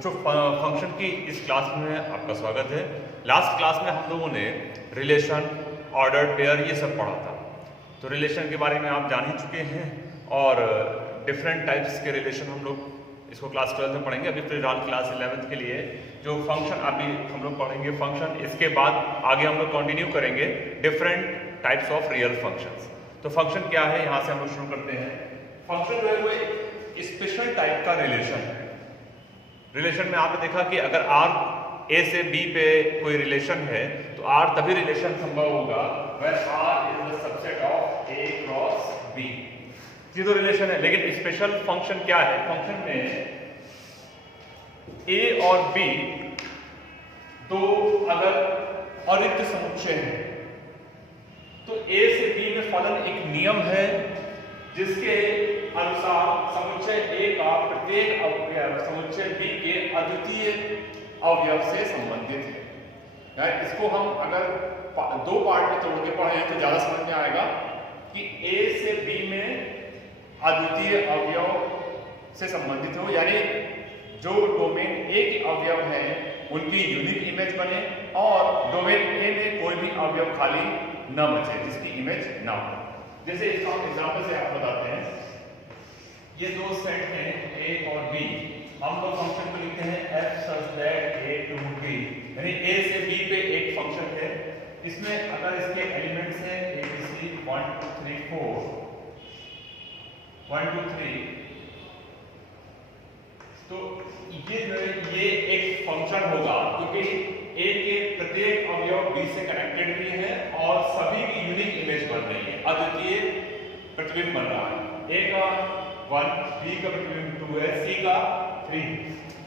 बच्चों फंक्शन की इस क्लास में आपका स्वागत है। लास्ट क्लास में हम लोगों ने रिलेशन, ऑर्डर, पेयर ये सब पढ़ा था। तो रिलेशन के बारे में आप जान ही चुके हैं और डिफरेंट टाइप्स के रिलेशन हम लोग इसको क्लास 12 में पढ़ेंगे। अभी फिलहाल क्लास 11 के लिए जो फंक्शन अभी हम लोग पढ़ेंगे फंक्शन, इसके बाद आगे हम लोग कंटिन्यू करेंगे different types of real functions. तो फंक्शन क्या है, यहाँ से हम लोग शुरू करते हैं। फंक्शन जो है वो एक स्पेशल टाइप का रिलेशन है। रिलेशन में आपने देखा कि अगर R A से B पे कोई रिलेशन है तो R तभी रिलेशन संभव होगा when R is the subset of A cross B। ये तो रिलेशन है, लेकिन स्पेशल फंक्शन क्या है? फंक्शन में A और B दो अगर अरिक्त समुच्चय है तो A से B में फलन एक नियम है जिसके अनुसार समुच्चय A का प्रत्येक अवयव समुच्चय B के अद्वितीय अवयव से संबंधित है। इसको हम अगर दो पार्ट में तोड़ के पढ़ें तो ज्यादा समझ में आएगा कि A से B में अद्वितीय अवयव से संबंधित हो, यानी जो डोमेन A के अवयव हैं उनकी यूनिक इमेज बने और डोमेन A में कोई भी अवयव खाली न बचे जिसकी इमेज ना हो। जैसे इसका एग्जांपल से आप बताते हैं, ये दो सेट हैं A और B। हम लोग फंक्शन को लिखते हैं f such that A to B, यानी A से B पे एक फंक्शन है। इसमें अगर इसके एलिमेंट्स हैं ABC 1 2 3 4 1 2 3, तो ये एक फंक्शन होगा क्योंकि A के प्रत्येक अवयव B से कनेक्टेड भी है और सभी की यूनिक इमेज बन रही है, अद्वितीय प्रतिबिंब बन रहा है। A का 1, B का प्रतिबिंब 2 है, C का 3।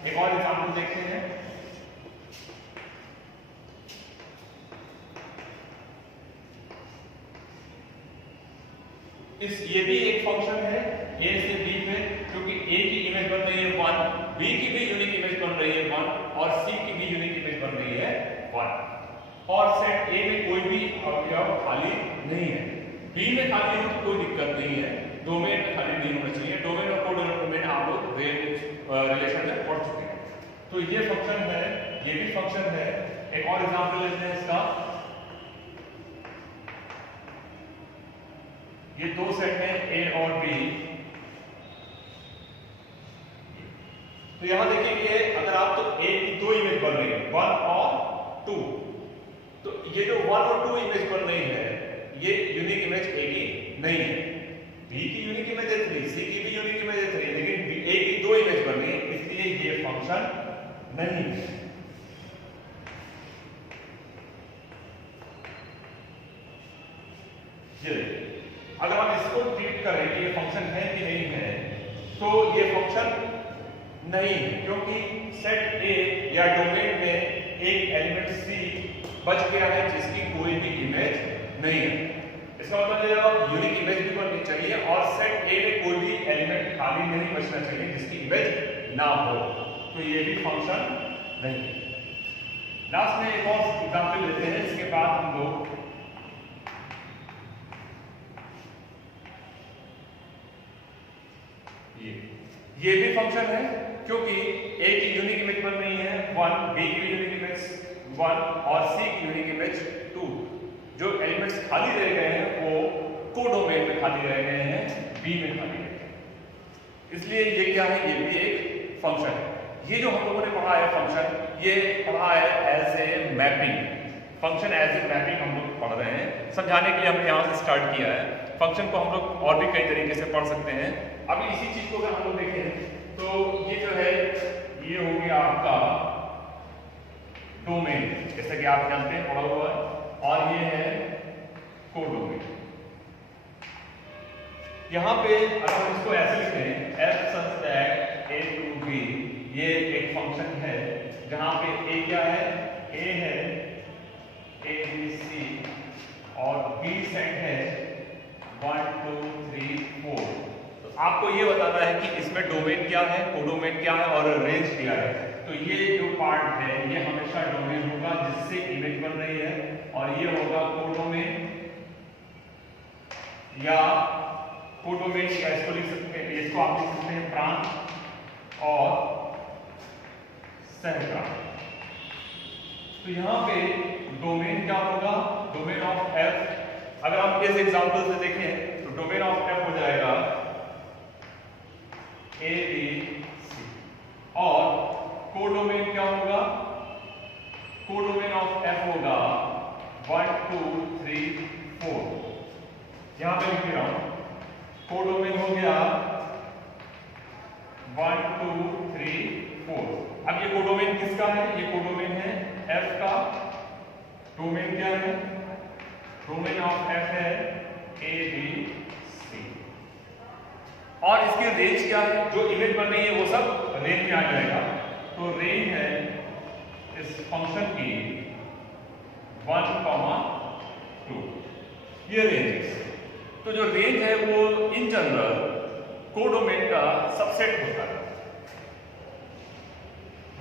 एक और एग्जांपल देखते हैं। ये भी एक फंक्शन है A से B में, क्योंकि A की इमेज बन रही है 1, B की भी यूनिक इमेज बन रही है 1 और C की भी यूनिक इमेज बन रही है 1। और सेट A में कोई भी अवयव खाली नहीं है। B में खाली हो तो कोई दिक्कत नहीं है, डोमेन में खाली नहीं होना चाहिए। डोमेन और कोडोमेन आप लोग रिलेशन में पढ़ चुके हैं। तो ये फंक्शन है, ये भी फंक्शन है। एक और एग्जांपल लेते हैं इसका। ये दो सेट हैं A और B। तो यहां देखिए कि अगर आप तो A की दो इमेज बन रही है 1 और 2, तो ये जो 1 और 2 इमेज बन रही है ये यूनिक इमेज A की नहीं है। B की यूनिक इमेज है 3, C की भी यूनिक इमेज है 3, लेकिन A की दो इमेज बन रही है, इसलिए ये फंक्शन नहीं है। ये अगर हम इसको ट्रीट करें कि ये फंक्शन है कि नहीं है, तो ये फंक्शन नहीं है, क्योंकि सेट A या डोमेन में एक एलिमेंट C बच गया है जिसकी कोई भी इमेज नहीं है। इसका मतलब यूनिक इमेज भी बननी चाहिए और सेट A में कोई भी एलिमेंट खाली नहीं बचना चाहिए जिसकी इमेज ना हो, तो ये भी फंक्शन नहीं है। लास्ट में एक और एग्जांपल लेते हैं, इसके बाद हम लोग ये भी फंक्शन है क्योंकि A की यूनिक इमेज बन रही है 1, B की यूनिक इमेज 1 और C की यूनिक इमेज 2। जो एलिमेंट्स खाली रह गए हैं वो कोडोमेन में खाली रह गए हैं, B में खाली रह गए हैं। इसलिए ये क्या है? ये भी एक फंक्शन है। ये जो हम लोगों ने पढ़ा है फंक्शन, ये पढ़ा है as a mapping. Function as a mapping हम लोग पढ़ रहे हैं, समझाने के लिए हमने यहाँ से स्टार्ट किया है। फंक्शन को हम लोग और भी कई तरीके से पढ़ सकते हैं। अभी इसी चीज को अगर हम लोग देखें तो ये जो है ये हो गया आपका डोमेन, जैसे कि आप जानते हैं पढ़ा हुआ है, और ये है कोडोमेन। यहां पे अगर हम इसको ऐसे लिखते हैं f such that A to B, ये एक फंक्शन है जहां पे A क्या है? A है ABC और B सेट है 1 2 3 4। तो आपको ये बताना है कि इसमें डोमेन क्या है, कोडोमेन क्या है और रेंज क्या है। तो ये जो पार्ट है ये हमेशा डोमेन होगा जिससे इमेज बन रही है, और ये होगा कोडोमेन या कोडोमेन, या इसको लिख सकते हैं, इसको आप लिख सकते हैं प्रांत, और सहगा। तो यहाँ पे डोमेन क्या होगा, डोमेन ऑफ एफ, अगर हम इस एग्जांपल से देखें तो डोमेन ऑफ एफ हो जाएगा ए बी सी, और कोडोमेन क्या होगा, कोडोमेन ऑफ एफ होगा 1 2 3 4। यहां पे लिख रहा हूं, कोडोमेन हो गया 1 2 3 4। अब ये कोडोमेन किसका है, ये कोडोमेन है एफ का। डोमेन क्या है, डोमेन ऑफ एफ है ए बी सी, और इसकी रेंज क्या है, जो इमेज बन रही है वो सब रेंज में आ जाएगा। तो रेंज है इस फंक्शन की 1, 2, ये रेंज है। तो जो रेंज है वो इन जनरल कोडोमेन का सबसेट होता है।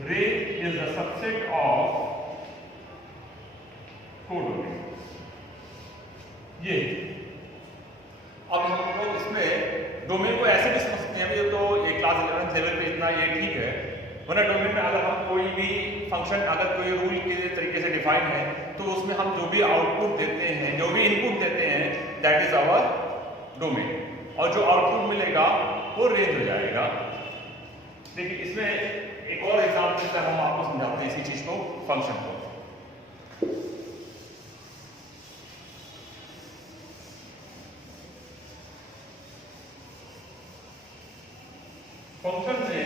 Range is the subset of codomain. ये अब हम लोग इसमें डोमेन को ऐसे भी समझ सकते हैं, अभी तो ये क्लास 11th लेवल पे इतना ये ठीक है, वरना डोमेन में अगर हम कोई भी फंक्शन अगर कोई रूल के तरीके से डिफाइन है तो उसमें हम जो भी आउटपुट देते हैं, जो भी इनपुट देते हैं, दैट इज आवर डोमेन, और जो आउटपुट मिलेगा वो रेंज हो जाएगा। देखिए इसमें एक और एग्जांपल से हम आपको समझाते हैं इसी चीज को, फंक्शन को। फंक्शन में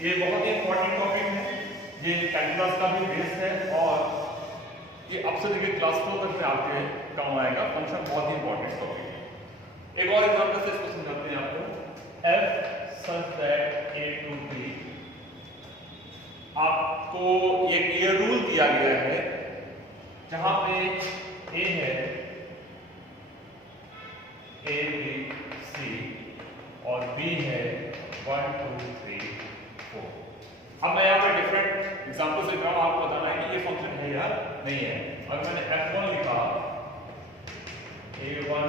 ये बहुत ही इंपॉर्टेंट टॉपिक है, ये कैलकुलस का भी बेस है, और ये अब से लेकर क्लास 4 तक में आपके काम आएगा। फंक्शन बहुत ही इंपॉर्टेंट टॉपिक है। एक और एग्जांपल से इसको समझाते हैं आपको। f such that a to b, आपको ये रूल दिया गया है जहां पे a है a b c और b है 1 2 3 4। अब मैं यहाँ पे डिफरेंट एग्जांपल से लिख रहा हूं, आपको बताना है कि ये फंक्शन है या नहीं है। अगर मैंने f1 लिखा, a1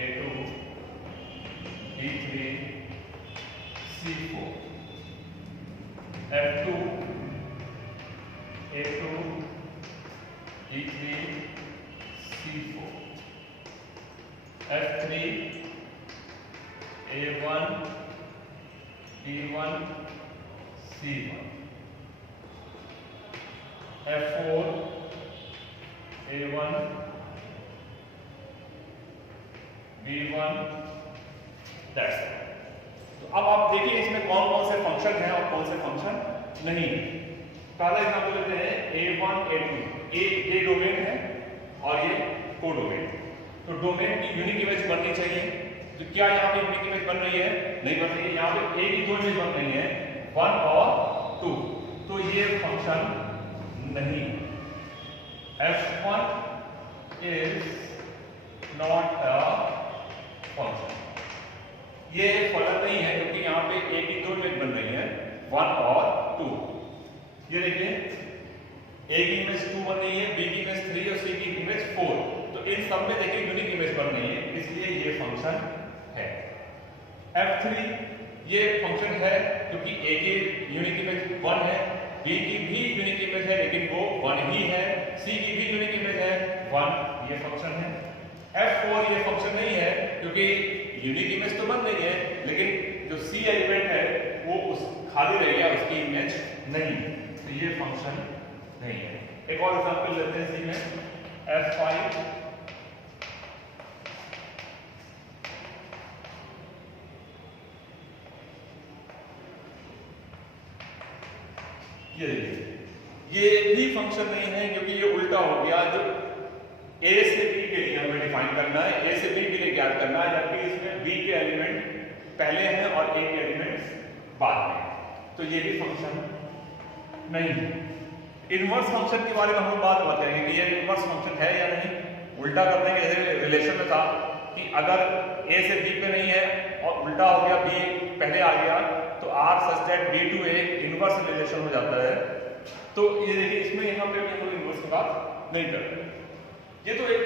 a2 b3 c4, f2 a2 b3 c4, f3 a1 b1 c1, f4 a1 b1, that's it. तो अब आप देखिए इसमें कौन कौन से फंक्शन हैं और कौन से फंक्शन नहीं है। पहला एग्जांपल लेते हैं a1 a2, ये डोमेन है और ये कोडोमेन। तो डोमेन की यूनिक इमेज बननी चाहिए, तो क्या यहाँ पे यूनिक इमेज बन रही है, नहीं बन रही है। यहाँ पे a की दो इमेज बन रही है, 1 और 2, तो ये फंक्शन नहीं। f1 is not a function, ये फलन नहीं है, क्योंकि यहाँ पे a की दो इमेज बन रही है, 1 और 2। ये देखिए a की इमेज 2 बन रही है, b की इमेज 3 और c की इमेज 4, तो इन सब में देखिए यूनिक इमेज बन रही है, इसलिए ये फंक्शन है। f3 ये फंक्शन है क्योंकि a की यूनिक इमेज 1 है, b की भी यूनिक इमेज है लेकिन वो 1 ही है, c की भी यूनिक इमेज है 1, ये फंक्शन है। f4 ये फंक्शन नहीं है क्योंकि यूनिक इमेज तो बन रही है लेकिन जो c एलिमेंट है वो उस खाली रह गया, उसकी इमेज नहीं है, तो ये फंक्शन नहीं है। एक और एग्जांपल लेते हैं सी में, f5 ये देखिए ये भी फंक्शन नहीं है क्योंकि ये उल्टा हो गया। जो a से b के लिए हमें डिफाइन करना है, a से b के लिए ज्ञात करना है, जबकि इसमें b के एलिमेंट पहले हैं और a के एलिमेंट्स बाद में, तो ये भी फंक्शन नहीं है। इनवर्स फंक्शन के बारे में हम बात बताएंगे कि ये इनवर्स फंक्शन है या नहीं। उल्टा करने के जैसे रिलेशन में था कि अगर a से b पे नहीं है और उल्टा हो गया, b पहले आ गया, तो r such that b to a inverse relation हो जाता है। तो ये देखिए इसमें यहाँ पे हम लोग इनवर्स की बात नहीं कर रहे। ये तो एक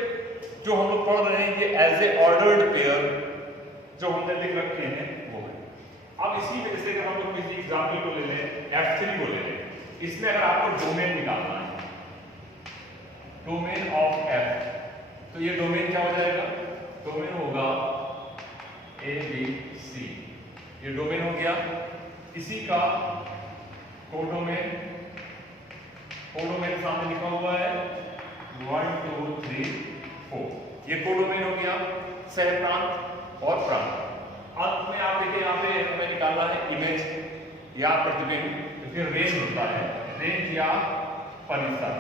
जो हम लोग पढ़ रहे हैं ये एज ए ऑर्डर्ड पेयर जो हमने लिख रखे हैं वो है। अब इसी में जैसे अगर हम लोग किसी एग्जाम्पल को ले लें, F3 को ले लें, इसमें अगर आपको डोमेन निकालना है, डोमेन ऑफ F, तो ये डोमेन क्या हो जाएगा? डोमेन होगा ABC, ये डोमेन हो गया। इसी का कोडोमेन, कोडोमेन सामने लिखा हुआ है 1 2 3 4, ये कोडोमेन हो गया, सह प्रांत और प्रांत। अंत में आप देखिए यहाँ पे हमें निकालना है इमेज या प्रतिबिंब, तो फिर रेंज होता है, रेंज या परिसर।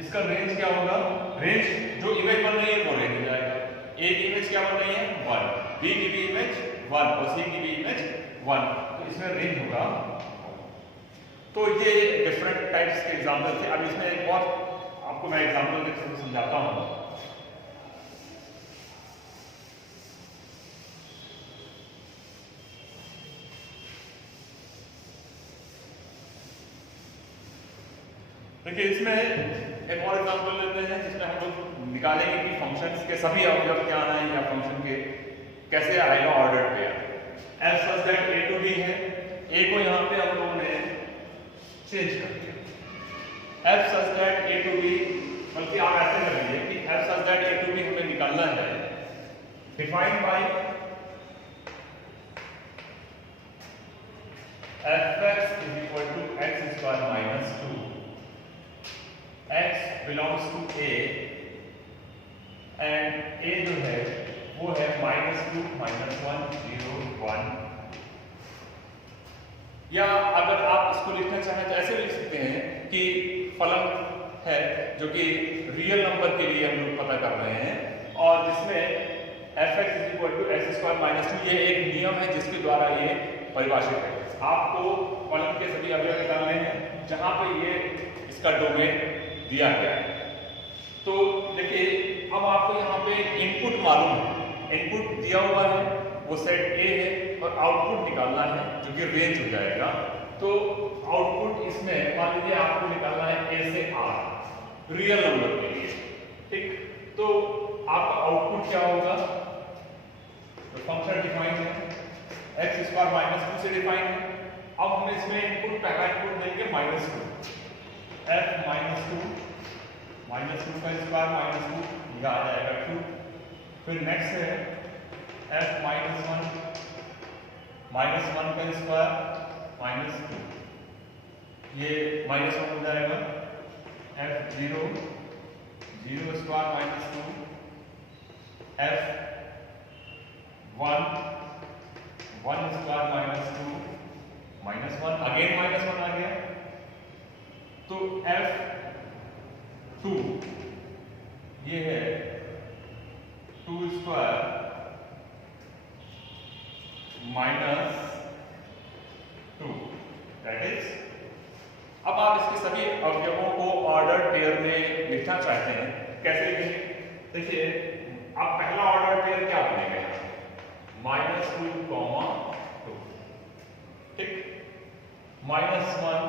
इसका रेंज क्या होगा? रेंज जो इमेज बन रही है वो रेंज हो जाएगा। ए की इमेज क्या बन रही है? 1, बी की भी इमेज 1 और सी की भी इमेज 1, तो इसमें रेंज होगा। तो ये डिफरेंट टाइप्स के एग्जांपल थे। अब इसमें एक और आपको मैं एग्जांपल देकर समझाता हूं। देखिए इसमें एक और एग्जांपल लेते हैं जिसमें हम लोग निकालेंगे कि फंक्शंस के सभी अवयव क्या आना है या फंक्शन के कैसे आएगा order pair. F such that A to B है, ए को यहाँ पे हम लोग ने चेंज कर दिया। F such that A to B, बल्कि आप ऐसे करेंगे कि F such that A to B हमें निकालना है defined by fx is equal to x square minus 2, x belongs to a and a जो है वो है -2 -1 0 1। या अगर आप इसको लिखना चाहें तो ऐसे लिख सकते हैं कि फलन है जो कि रियल नंबर के लिए हम लोग पता कर रहे हैं और जिसमें fx is equal to x square minus 2, ये एक नियम है जिसके द्वारा ये परिभाषित है। आपको फलन के सभी अवयव निकालने हैं जहां पे ये इसका डोमेन दिया गया है। तो देखिए अब आपको यहाँ पे इनपुट मालूम है, इनपुट दिया हुआ है वो सेट ए है और आउटपुट निकालना है जो कि रेंज हो जाएगा। तो आउटपुट इसमें मान लीजिए आपको निकालना है ए से आर रियल नंबर के लिए, ठीक। तो आपका आउटपुट क्या होगा? तो फंक्शन डिफाइन है, एक्स स्क्वायर -2 से डिफाइन है। अब हम इसमें इनपुट पहला इनपुट देंगे -2, f -2 का स्क्वायर -2, यह आ जाएगा 2। फिर नेक्स्ट है f -1 का स्क्वायर -2, ये -1 हो जाएगा। f 0 square -2, f 1 square -2 -1, again -1 आ गया। तो f2 ये है 2 स्क्वायर -2, दैट इज। अब आप इसके सभी अवयवों को ऑर्डर पेयर में लिखना चाहते हैं, कैसे लिखेंगे? देखिए अब पहला ऑर्डर पेयर क्या बनेगा? -2, -2, ठीक, -1 -1।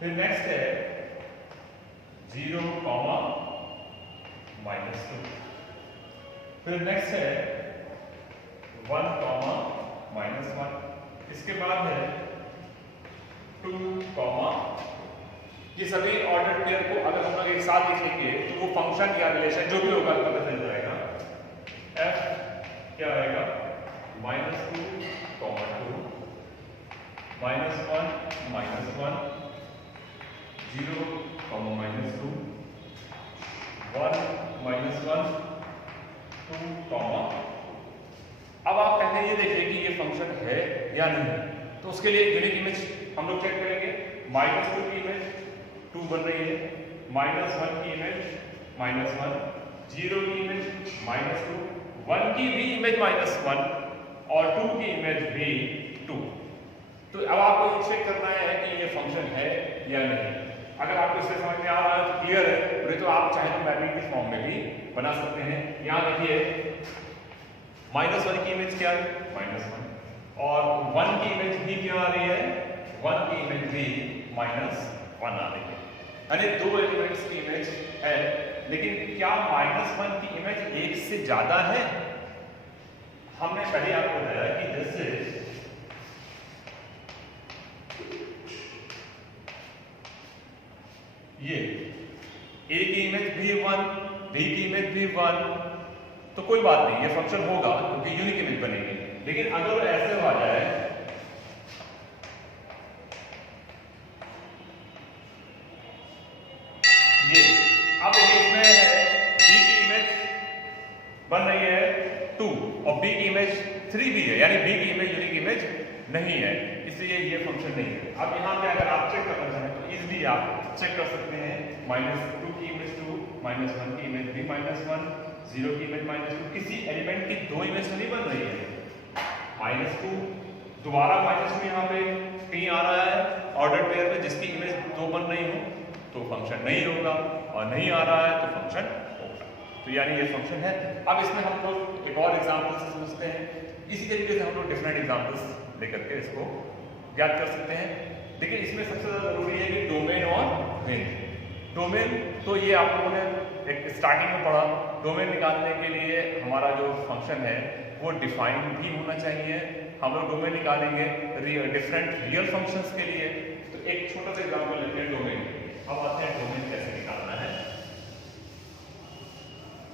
फिर नेक्स्ट है 0, -2। फिर नेक्स्ट है 1, -1। इसके बाद है 2, ये सभी ऑर्डर पेयर को अगर हम लोग एक साथ लिखेंगे तो वो फंक्शन या रिलेशन जो भी होगा पता चल जाएगा। f क्या आएगा? -2, 2, -1 -1 0, -2 1 -1 2, अब आप पहले ये देखिए कि ये फंक्शन है या नहीं, तो उसके लिए यूनिक इमेज हम लोग चेक करेंगे। -2 की इमेज 2 बन रही है, -1 की इमेज -1, 0 की इमेज -2, 1 की भी इमेज -1 और 2 की इमेज भी 2। तो अब आपको ये चेक करना है कि ये फंक्शन है या नहीं। अगर आपको इससे समझ में आ रहा है तो क्लियर है, तो आप चाहे तो मैपिंग के फॉर्म में भी बना सकते हैं। यहाँ देखिए -1 की इमेज क्या है? -1 और 1 की इमेज भी क्या आ रही है? 1 की इमेज भी -1 आ रही है, यानी 2 एलिमेंट्स की इमेज है। लेकिन क्या -1 की इमेज 1 से ज्यादा है? हमने पहले आपको बताया कि जैसे ये A की इमेज भी 1, B की इमेज भी 1, तो कोई बात नहीं, ये फंक्शन होगा क्योंकि यूनिक इमेज बनेगी। लेकिन अगर ऐसे हो जाए ये, अब देखिए इसमें B की इमेज बन रही है 2 और B की इमेज 3 भी है, यानी B की इमेज यूनिक इमेज नहीं है, इसलिए ये फंक्शन नहीं है। अब यहाँ पे अगर आप चेक करना चाहें तो इजीली आप चेक कर सकते हैं, -2 की इमेज 2, -1 की इमेज भी -1, 0 की इमेज -2, किसी एलिमेंट की 2 इमेज नहीं बन रही है। -2 दोबारा -2 यहाँ पे कहीं आ रहा है ऑर्डर पेयर में जिसकी इमेज 2 बन रही हो तो फंक्शन नहीं होगा, और नहीं आ रहा है तो फंक्शन होगा। तो यानी ये फंक्शन है। अब इसमें हम लोग एक और एग्जाम्पल से समझते हैं। इसी तरीके से हम लोग डिफरेंट एग्जाम्पल्स लेकर के इसको ज्ञात कर सकते हैं। देखिए इसमें सबसे ज्यादा जरूरी है कि डोमेन और रेंज। डोमेन तो ये आप लोगों ने एक स्टार्टिंग में पढ़ा, डोमेन निकालने के लिए हमारा जो फंक्शन है वो डिफाइन भी होना चाहिए। हम लोग डोमेन निकालेंगे डिफरेंट रियल फंक्शंस के लिए। तो एक छोटा सा एग्जाम्पल लेते हैं डोमेन। अब आते हैं डोमेन कैसे निकालना है।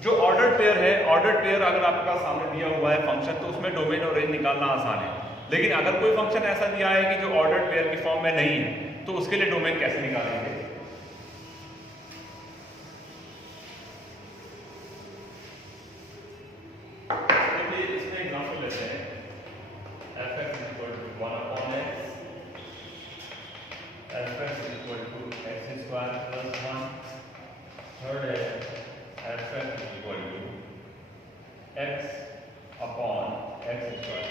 जो ऑर्डर्ड पेयर है, ऑर्डर्ड पेयर अगर आपका सामने दिया हुआ है फंक्शन तो उसमें डोमेन और रेंज निकालना आसान है। लेकिन अगर कोई फंक्शन ऐसा दिया है कि जो ऑर्डर्ड पेयर की फॉर्म में नहीं है तो उसके लिए डोमेन कैसे निकालेंगे? देखिए इसमें एग्जांपल लेते हैं, fx = 1/x, fx = x² + 1, third है fx = x/x²।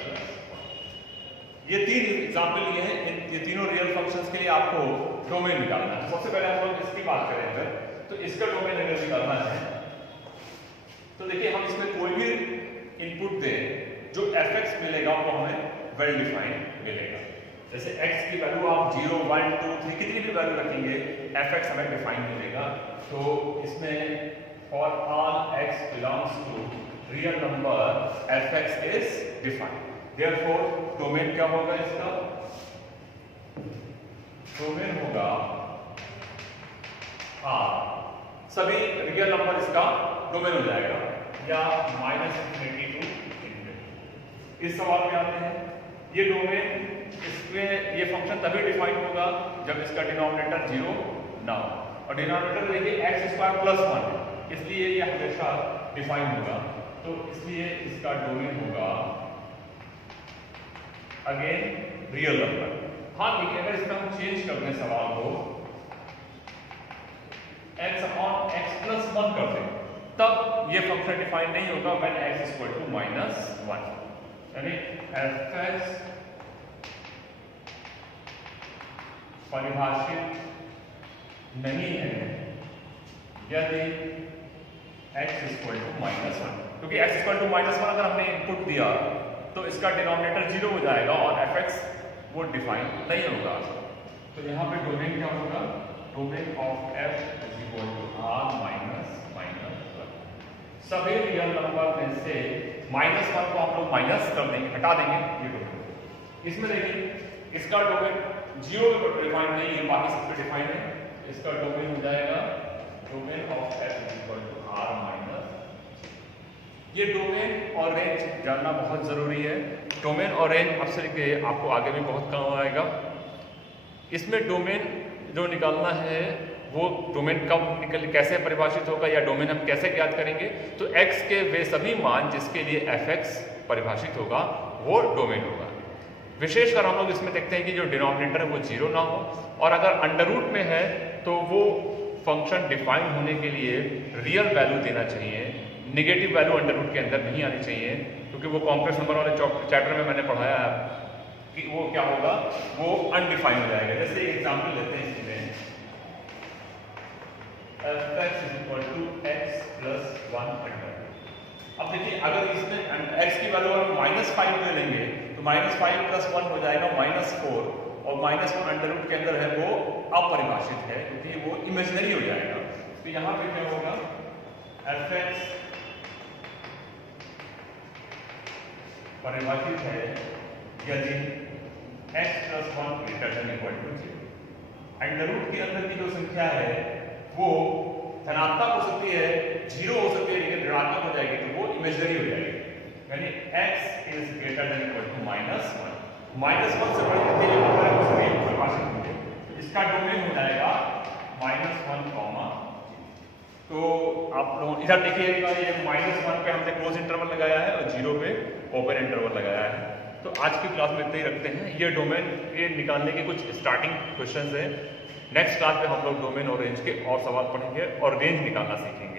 ये 3 एग्जाम्पल लिए हैं, ये तीनों रियल फंक्शंस के लिए आपको डोमेन निकालना है। सबसे पहले हम लोग इसकी बात करें अगर, तो इसका डोमेन अगर निकालना है तो देखिए हम इसमें कोई भी इनपुट दें, जो fx मिलेगा वो हमें वेल डिफाइंड मिलेगा। जैसे x की वैल्यू आप 0, 1, 2, 3 कितनी भी वैल्यू रखेंगे, fx हमें डिफाइंड मिलेगा। तो इसमें for all x belongs to real number fx is defined। Therefore domain क्या होगा इसका? डोमेन होगा सभी रियल नंबर इसका डोमेन हो जाएगा, या -∞ to ∞। इस सवाल में आते हैं, ये डोमेन इसमें ये फंक्शन तभी डिफाइन होगा जब इसका डिनोमिनेटर 0 ना हो, और डिनोमिनेटर देखिए x² + 1 है, इसलिए ये हमेशा डिफाइन होगा। तो इसलिए इसका डोमेन होगा अगेन रियल नंबर। हाँ देखिए अगर इसका हम चेंज कर दें सवाल को, x/x + 1 कर दें, तब ये फंक्शन डिफाइन नहीं होगा when x = -1, यानी fx परिभाषित नहीं है यदि x = -1, क्योंकि x = -1 अगर हमने इनपुट दिया तो इसका डिनोमिनेटर 0 हो जाएगा और fx वो डिफाइन नहीं होगा। तो यहाँ पे डोमेन क्या होगा? डोमेन ऑफ f = r - सभी रियल नंबर में से -1 को हम लोग माइनस कर देंगे, हटा देंगे ये डोमेन। इसमें देखिए इसका डोमेन 0 पे डिफाइन नहीं है, बाकी सब पे डिफाइन है। इसका डोमेन हो जाएगा डोमेन ऑफ f = r-। ये डोमेन और रेंज जानना बहुत जरूरी है। डोमेन और रेंज अब से लेके आपको आगे भी बहुत काम आएगा। इसमें डोमेन जो निकालना है वो डोमेन कब निकल कैसे परिभाषित होगा, या डोमेन हम कैसे ज्ञात करेंगे? तो x के वे सभी मान जिसके लिए fx परिभाषित होगा वो डोमेन होगा। विशेषकर हम लोग इसमें देखते हैं कि जो डिनोमिनेटर है वो 0 ना हो, और अगर अंडर रूट में है तो वो फंक्शन डिफाइन होने के लिए रियल वैल्यू देना चाहिए, नेगेटिव वैल्यू अंडर रूट के अंदर नहीं आनी चाहिए, क्योंकि वो कॉम्प्लेक्स नंबर वाले चैप्टर में मैंने पढ़ाया है कि वो क्या होगा, वो अनडिफाइन हो जाएगा। जैसे एग्जाम्पल लेते हैं इसमें fx = x + 1 अब देखिए अगर इसमें x की वैल्यू हम -5 ले लेंगे तो -5 + 1 हो जाएगा -4, और -1 अंडर रूट के अंदर है वो अपरिभाषित है क्योंकि वो इमेजिनरी हो जाएगा। तो यहाँ पे क्या होगा, fx परिभाषित है यदि x + 1 greater than equal to 0 and the root के अंदर की जो संख्या है वो धनात्मक हो सकती है, 0 हो सकती है, लेकिन ऋणात्मक हो जाएगी तो वो इमेजिनरी हो जाएगी, यानी x is greater than equal to -1 से बड़ी जितनी भी नंबर है उसे रियल परिभाषित होंगे, तो इसका डोमेन हो जाएगा -1, तो आप लोग इधर देखिए ये -1 पे हमने क्लोज इंटरवल लगाया है और 0 पे ओपन इंटरवल लगाया है। तो आज की क्लास में इतना ही रखते हैं। ये डोमेन ये निकालने के कुछ स्टार्टिंग क्वेश्चंस हैं। नेक्स्ट क्लास में हम लोग डोमेन और रेंज के और सवाल पढ़ेंगे और रेंज निकालना सीखेंगे।